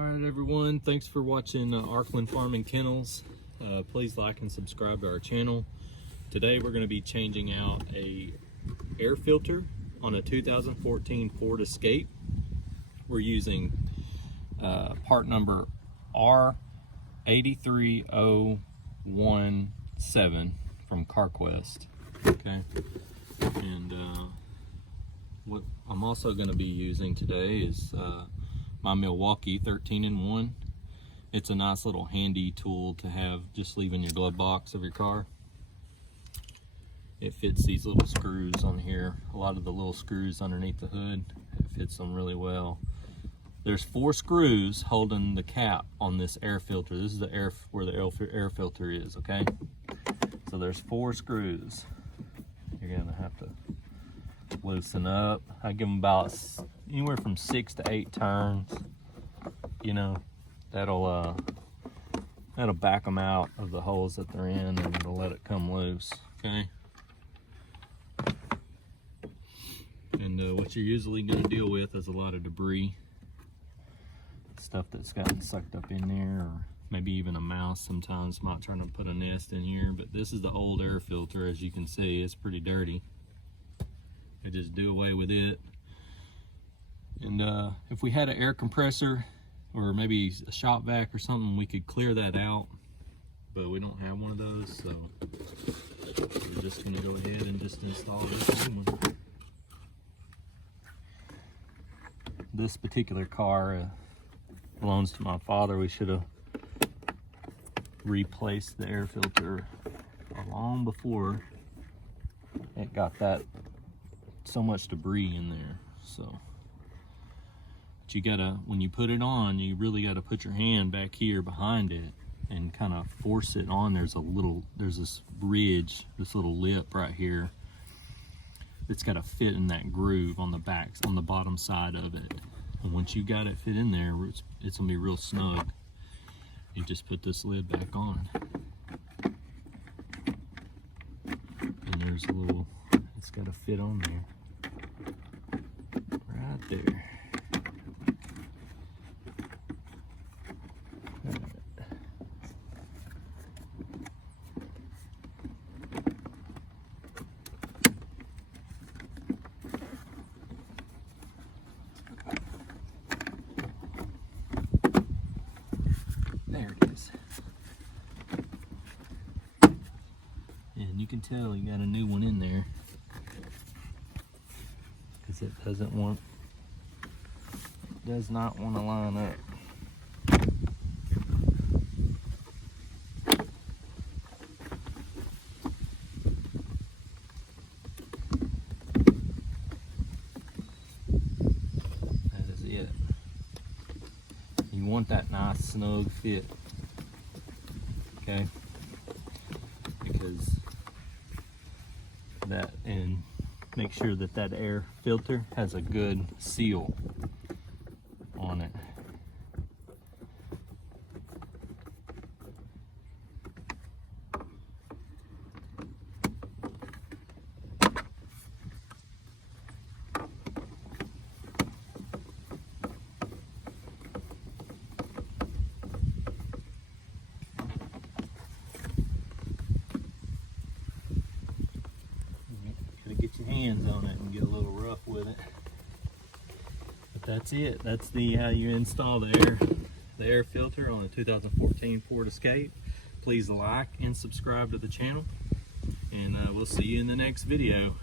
Alright everyone, thanks for watching Arkland Farm and Kennels. Please like and subscribe to our channel. Today we're going to be changing out a air filter on a 2014 Ford Escape. We're using part number R83017 from CarQuest. Okay, and what I'm also going to be using today is my Milwaukee 13-in-1. It's a nice little handy tool to have just leaving your glove box of your car. It fits these little screws on here, a lot of the little screws underneath the hood. It fits them really well. There's 4 screws holding the cap on this air filter. This is the air where the air filter is, okay? So there's 4 screws. You're gonna have to loosen up. I give them about anywhere from 6 to 8 turns. You know, that'll back them out of the holes that they're in, and it'll let it come loose. Okay. And what you're usually going to deal with is a lot of debris, stuff that's gotten sucked up in there, or maybe even a mouse sometimes might try to put a nest in here. But this is the old air filter. As you can see, it's pretty dirty. I just do away with it. And if we had an air compressor or maybe a shop vac or something, we could clear that out, but we don't have one of those, so we're just going to go ahead and just install this new one. This particular car belongs to my father. We should have replaced the air filter long before it got that so much debris in there. So you gotta, when you put it on, you really gotta put your hand back here behind it and kind of force it on. There's this ridge, this little lip right here that's gotta fit in that groove on the back, on the bottom side of it. And once you got it fit in there, it's gonna be real snug. You just put this lid back on, and there's a little, it's gotta fit on there, right there. There it is. And you can tell you got a new one in there because it does not want to line up. That is it. You want that nice snug fit, okay? Because that, and make sure that that air filter has a good seal on it. Get your hands on it and get a little rough with it. But that's it. That's how you install the air filter on the 2014 Ford Escape. Please like and subscribe to the channel, and we'll see you in the next video.